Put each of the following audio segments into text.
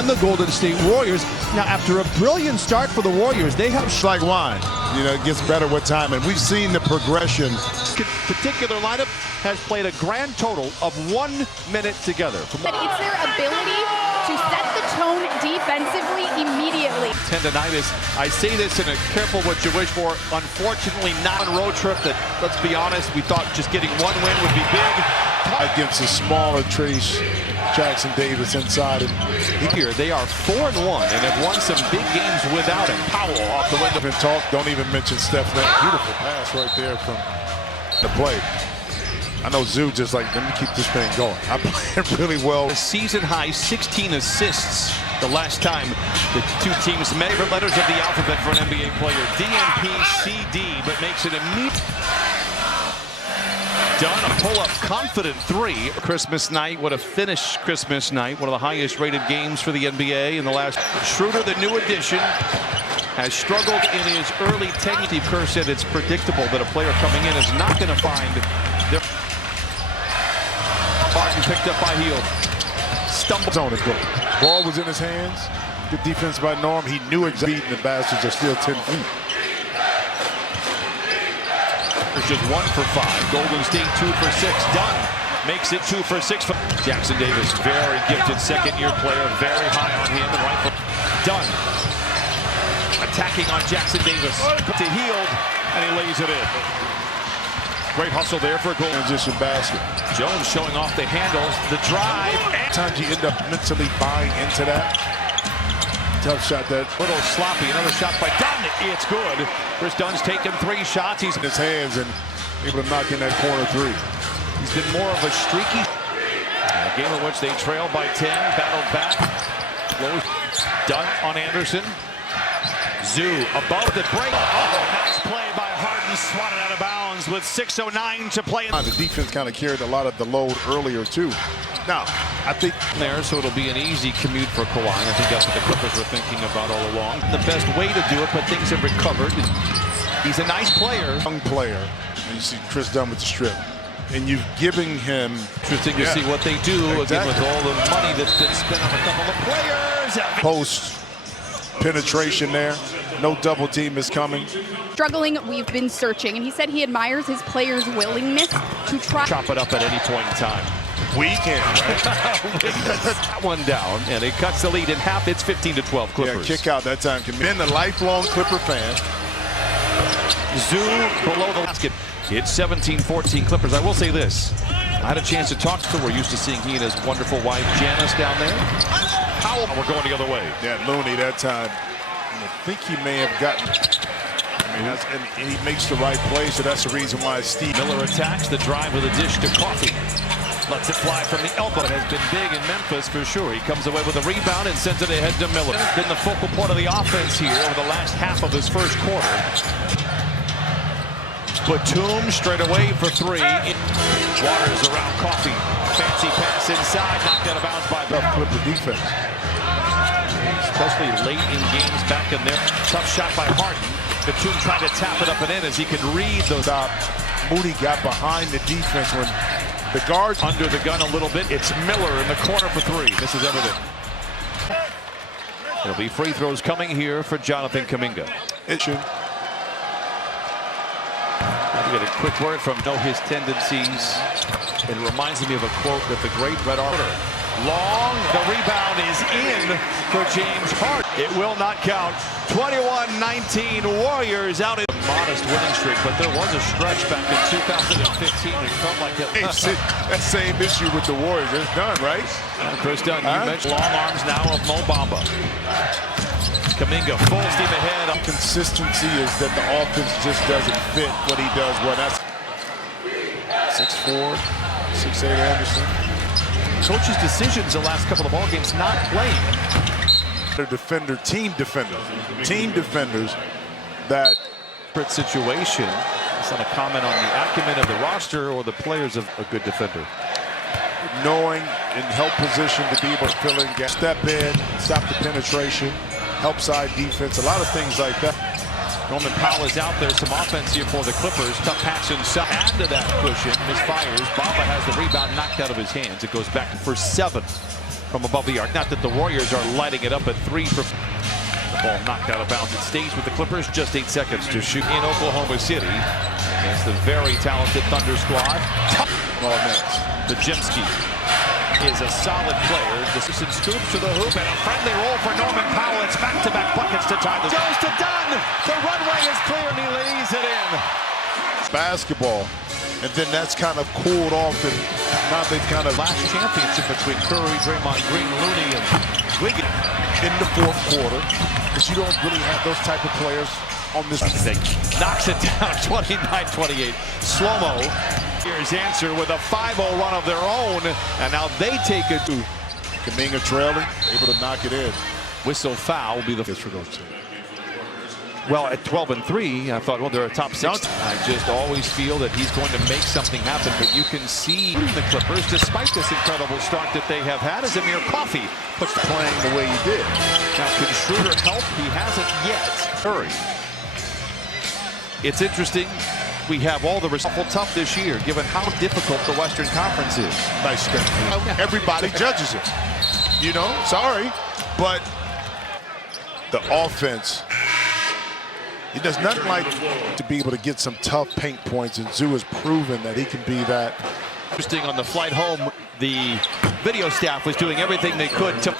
and the Golden State Warriors. Now, after a brilliant start for the Warriors, they have like wine. You know, it gets better with time, and we've seen the progression. Particular lineup has played a grand total of 1 minute together. But it's their ability to set the tone defensively immediately. Tendonitis, I say this in a careful what you wish for, unfortunately not a road trip that, let's be honest, we thought just getting 1 win would be big. Against a smaller Trace Jackson Davis inside. And here, they are 4-1 and have won some big games without him. Powell off the window. And talk, don't even mention Steph. That beautiful pass right there from the play. I know Zoo just like, let me keep this thing going. I'm playing really well. A season high 16 assists the last time the two teams met. Letters of the alphabet for an NBA player. DNP-CD, but makes it immediate. Done a pull-up confident three. Christmas night, what a finish Christmas night. One of the highest rated games for the NBA in the last. Schroeder, the new addition, has struggled in his early tenure. Steve Kerr said it's predictable that a player coming in is not going to find their. Barton picked up by Hield. Stumbles on his goal. Ball was in his hands. Good defense by Norm. He knew exactly the Bastards are still 10 feet. It's just 1 for 5. Golden State 2 for 6. Dunn makes it 2 for 6. Jackson Davis, very gifted second-year player, very high on him and rifle. Dunn attacking on Jackson Davis to Hield, and he lays it in. Great hustle there for a goal. Transition basket. Jones showing off the handles, the drive. Sometimes you end up mentally buying into that. Tough shot that. Little sloppy. Another shot by Dunn. It's good. Chris Dunn's taken 3 shots. He's in his hands and able to knock in that corner 3. He's been more of a streaky. A game in which they trail by 10. Battled back. Dunn on Anderson. Zoo above the break. Oh, nice play by Harden. Swatted out of bounds with 6:09 to play. The defense kind of carried a lot of the load earlier too. Now, I think there, so it'll be an easy commute for Kawhi. I think that's what the Clippers were thinking about all along. The best way to do it, but things have recovered. He's a nice player. Young player. And you see Chris Dunn with the strip. And you're giving him... Interesting to see what they do again with all the money that's been spent on a couple of players. Post penetration there. No double team is coming. Struggling, we've been searching. And he said he admires his players' willingness to try. Chop it up at any point in time. We can. That one down, and it cuts the lead in half. It's 15-12 Clippers. Yeah, kick out that time. Been a lifelong Clipper fan. Zoo below the basket. It's 17-14 Clippers. I will say this. I had a chance to talk to him. We're used to seeing he and his wonderful wife Janice down there. Powell, we're going the other way. Yeah, Looney that time. I think he may have gotten. I mean, and he makes the right play, so that's the reason why Steve Miller attacks the drive with a dish to Coffee. Lets it fly from the elbow. It has been big in Memphis for sure. He comes away with a rebound and sends it ahead to Miller. Been the focal point of the offense here over the last half of his first quarter. Batum straight away for 3. Waters around Coffee. Fancy pass inside, knocked out of bounds by the Clipper defense. Especially late in games back in there. Tough shot by Harden. Batum tried to tap it up and in as he could read those out. Moody got behind the defense when the guards under the gun a little bit. It's Miller in the corner for 3. This is everything. There'll be free throws coming here for Jonathan Kuminga. It should. We get a quick word from Know His Tendencies. It reminds me of a quote that the great Red Arthur. Long, the rebound is in for James Harden. It will not count. 21-19 Warriors out in a modest winning streak, but there was a stretch back in 2015. It felt like it. That same issue with the Warriors. It's done, right? Chris Dunn, you mentioned long arms now of Mo Bamba. Kuminga full steam ahead. Consistency is that the offense just doesn't fit what he does well. That's 6'4", 6'8" Anderson. Coach's decisions the last couple of ball games not playing. They're team defenders that situation. It's not a comment on the acumen of the roster or the players of a good defender. Knowing in help position to be able to fill in, step in, stop the penetration, help side defense, a lot of things like that. Norman Powell is out there. Some offense here for the Clippers. Tough pass inside. Add to that cushion. Misfires. Bamba has the rebound knocked out of his hands. It goes back for 7. from above the arc. Not that the Warriors are lighting it up at 3 for the ball knocked out of bounds. It stays with the Clippers. Just 8 seconds to shoot in Oklahoma City against the very talented Thunder squad. Bajemski is a solid player. This scoops to the hoop and a friendly roll for Norman Powell. It's back-to-back buckets to tie the goes to Dunn. The runway is clear and he lays it in. Basketball. And then that's kind of cooled off, and now they've kind of Last championship between Curry, Draymond Green, Looney, and Wiggins in the fourth quarter, because you don't really have those type of players on this thing. Knocks it down 29-28. Slow-mo. Here's answer with a 5-0 run of their own, and now they take it to Kuminga trailing, able to knock it in. whistle foul will be the For those two. well at 12-3. I thought, well, they're a top 6. I just always feel that he's going to make something happen, but you can see the Clippers, despite this incredible start that they have had, as Amir Coffey puts Playing the way he did. now. Can Schroeder help? He hasn't yet. Curry. It's interesting. We have all the awful tough this year, given how difficult the Western Conference is. Nice step. Everybody judges it. You know, sorry, but the offense, it does nothing like to be able to get some tough paint points, and Zoo has proven that he can be that. Interesting, on the flight home, the video staff was doing everything they could to.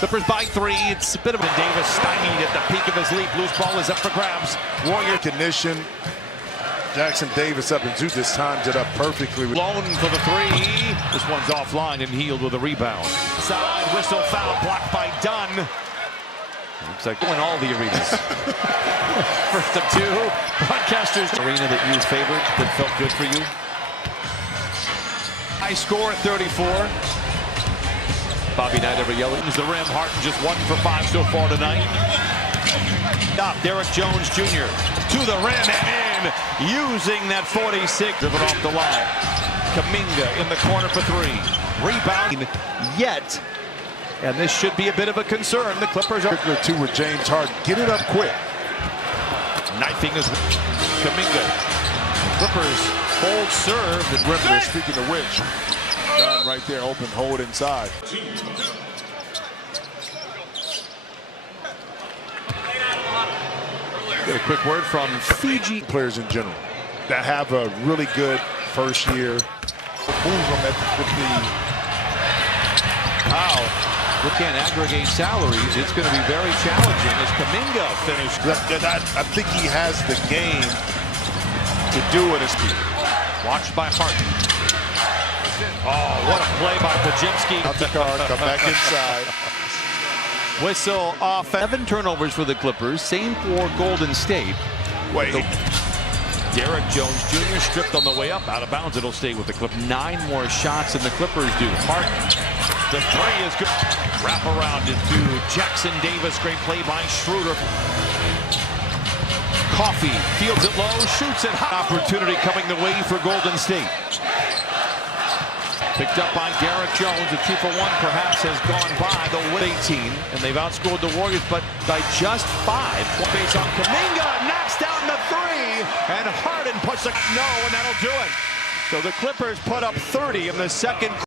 Clippers by 3. It's a bit of a Davis stymied at the peak of his leap. Loose ball is up for grabs. Warrior Recognition. Jackson Davis up, and Zoo just times it up perfectly. blown for the 3. This one's offline and healed with a rebound. Side whistle foul blocked by Dunn. Looks like going all the arenas. First of 2. Broadcasters. Arena that you favored, that felt good for you. High score at 34. Bobby Knight ever yelling. The rim. Harden just 1 for 5 so far tonight. Stop. Derek Jones Jr. to the rim and in, using that 46. Driven off the line. Kuminga in the corner for 3. Rebound yet. And this should be a bit of a concern. The Clippers are 2 with James Harden. Get it up quick. knifing his Kuminga. Clippers hold serve. And Griffin, speaking of which, Dunn right there, open, hold inside. Get a quick word from Fiji. Players in general that have a really good first year. Move them with the We can't aggregate salaries. It's going to be very challenging as Kuminga finished. I think he has the game to do it. Watched by Harden. Oh, what a play by Bajemski. Out the card, come back inside. Whistle off. 7 turnovers for the Clippers. Same for Golden State. Wait. Derek Jones Jr. stripped on the way up. Out of bounds. It'll stay with the Clippers. 9 more shots than the Clippers do. Harden. The 3 is good. Wrap around into Jackson Davis. Great play by Schroeder. Coffey fields it low. Shoots it high. Opportunity coming the way for Golden State. Picked up by Derek Jones. A 2-for-1 perhaps has gone by the 18. And they've outscored the Warriors, but by just 5. Base on Kuminga. Knocks down the 3. And Harden puts a no, and that'll do it. So the Clippers put up 30 in the second quarter.